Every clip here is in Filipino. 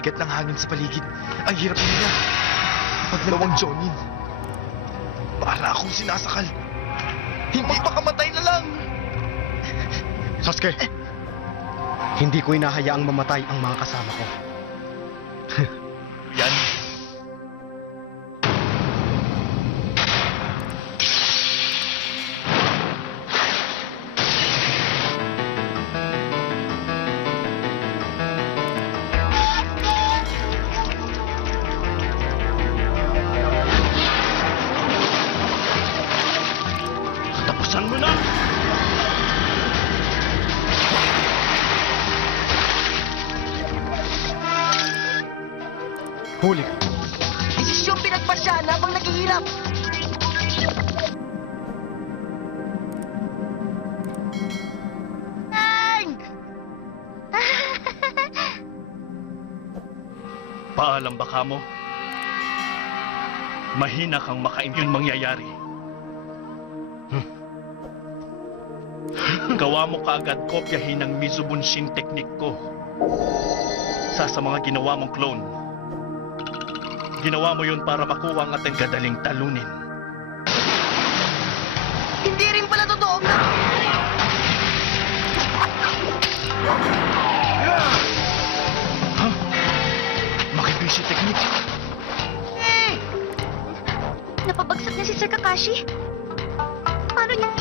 bigat ng hangin sa paligid. Ang hirap niya. Pag dalawang Jonin. Para akong sinasakal. Hindi magpakamatay na lang. Sasuke, hindi ko inahayaang mamatay ang mga kasama ko. Yan. Tapusan mo na! Huli ka. Desisyong pinagpasya habang naghihirap. Ang! Paalam ba ka mo? Mahina kang makain yun mangyayari. Gawa mo kaagad kopyahin ng Mizubunshin technique ko. Sa mga ginawa mong clone. Ginawa mo yun para makuha ang ating gadaling talunin. Hindi rin pala totoo na... Ha? Makibishi technique. Eh! Napabagsak na si Sir Kakashi. Paano niya?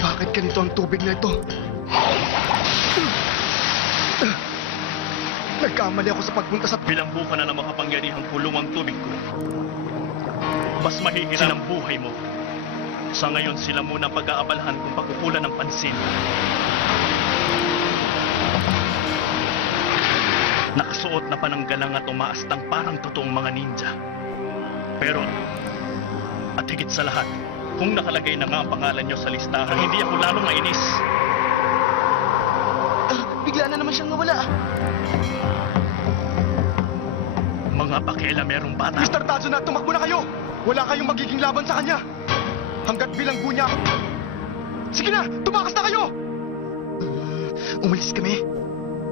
Bakit ganito ang tubig na ito? Nagkamali ako sa pagpunta sa... Bilanggo ka na ng makapangyarihang kulungang tubig ko. Mas mahihina ang buhay mo. Sa ngayon sila muna ang pag-aabalahan kung pagkukulan ng pansin. Nakasuot na pananggalang at umaastang parang totoong mga ninja. Pero, at higit sa lahat, kung nakalagay na nga ang pangalan nyo sa listahan, hindi ako lalong mainis. Bigla na naman siyang nawala. Mga pakialamerong bata. Mr. Tazuna, tumakbo na kayo! Wala kayong magiging laban sa kanya! Hanggat bilanggo niya ako... Sige na! Tumakas na kayo! Umalis kami.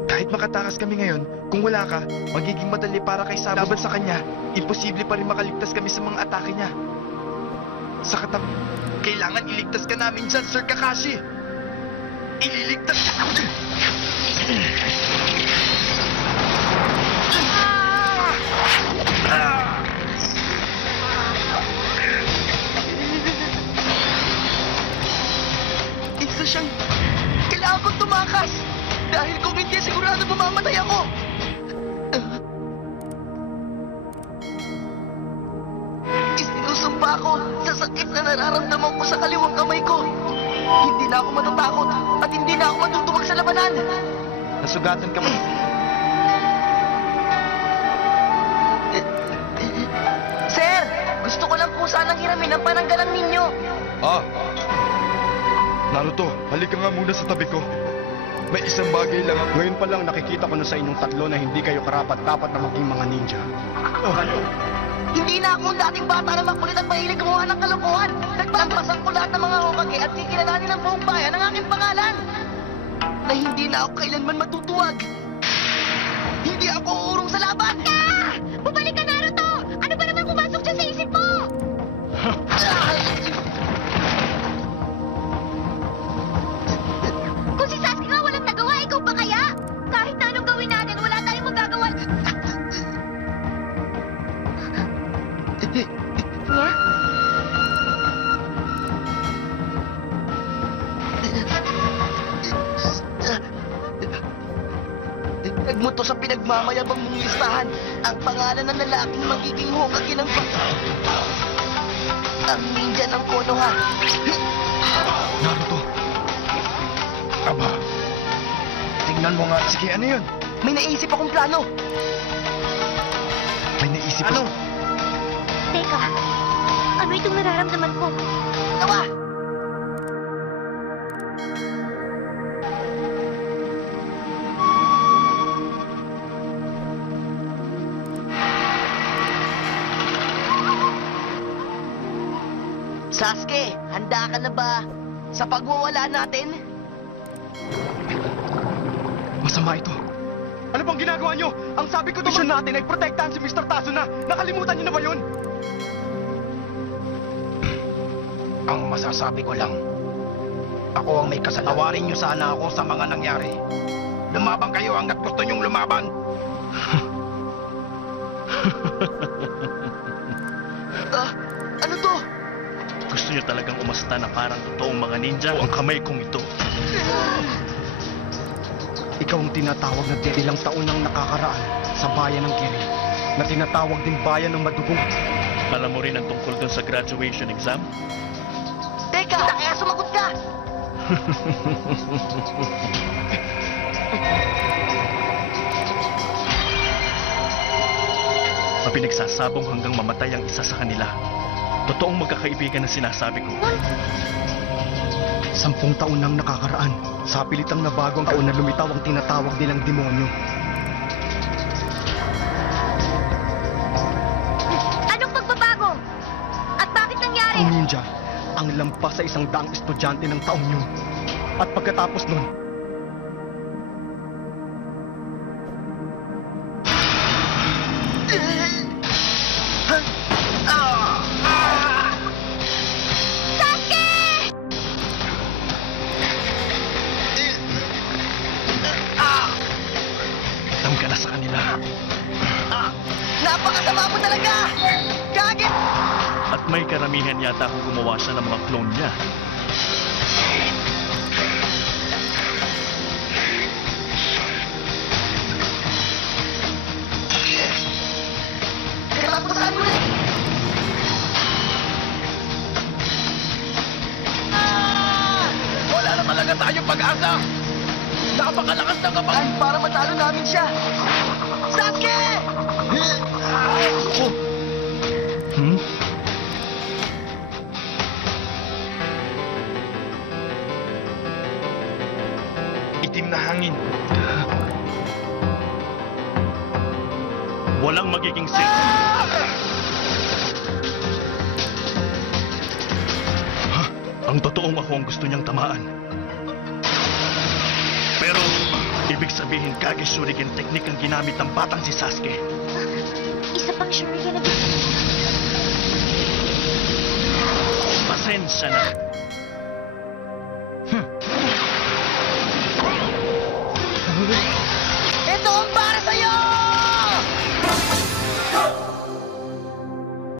Kahit makatakas kami ngayon, kung wala ka, magiging madali para kay Sabo laban sa kanya. Imposible pa rin makaligtas kami sa mga atake niya. Sa kailangan iligtas ka namin dyan, Sir Kakashi! Ililigtas ka! Isa siyang... Kailangan kong tumakas! Dahil kung hindi, sigurado mamamatay ako! Isinusumpa ako sa sakit na nararamdaman ko sa kaliwang kamay ko. Hindi na ako matatakot at hindi na ako matutuwag sa labanan. Nasugatan ka man. Sir, gusto ko lang po sanang hiramin ang pananggalang ninyo. Ah! Naruto, halika nga muna sa tabi ko. May isang bagay lang ako. Ngayon pa lang nakikita ko na sa inyong tatlo na hindi kayo karapat-dapat na maging mga ninja. Hindi na ako ang dating bata na makulit at mahilig gumawa ng kalokohan. Nagpalampasan ko lahat ng mga Hokage at kikilalanin ng buong bayan ang aking pangalan. Na hindi na ako kailanman matutuwag. Hindi ako uurong sa laban. Ah! Bumalik ka, Naruto! Ano ba naman pumasok dyan sa isip mo? Kung si Sasuke nga walang nagawa, ikaw pa kaya? Kahit na anong gawin natin, wala tayong magagawa. Nya? Dinagmo to sa pinagmamayabang mong listahan ang pangalan ng lalaking magiging Hokage ng ang ninja ng Konoha. Naruto! Aba! Tingnan mo nga. Sige, ano yun? May naisip akong plano. May naisip Ano? ako. Teka, ano itong nararamdaman ko? Tawa! Sasuke, handa ka na ba sa pagwawala natin? Masama ito. ang ginagawa nyo? Ang sabi ko, misyon natin ay protektahan si Mr. Tazuna. Nakalimutan nyo na ba yun? Ang masasabi ko lang, ako ang may kasalanan. Tawarin niyo sana ako sa mga nangyari. Lumabang kayo hanggat gusto niyong lumaban. Ano to? Gusto niyo talagang umasta na parang totoong mga ninja o ang kamay kong ito? Ikaw ang tinatawag na ilang taon nang nakakaraan sa bayan ng Kiri, na tinatawag din bayan ng madugong. Alam mo rin ang tungkol dun sa graduation exam? Teka, kaya sumagot ka! Mapinagsasabong hanggang mamatay ang isa sa kanila. Totoong magkakaibigan na sinasabi ko. 10 taon nang nakakaraan, sa pilitang na bagong taon na lumitaw ang tinatawag nilang demonyo. Anong pagbabago? At bakit nangyari? Ang ninja, ang lampas sa 100 estudyante ng taon yun. At pagkatapos nun, Tanggal na sa kanila. Napakasama mo talaga! Kagit! At may karamihan yata kung gumawa siya ng mga clone niya. Katapusan mo na! Wala na talaga tayong pag-asa. Napakalakas ng kapal. Ay, para matalo namin siya! Sasuke! Hmm? itim na hangin. Walang magiging safe. Ang totoong ako ang gusto niyang tamaan. Pero, ibig sabihin Kage Shuriken technique ang ginamit ng batang si Sasuke. Isa pang shuriken na Pasensya na.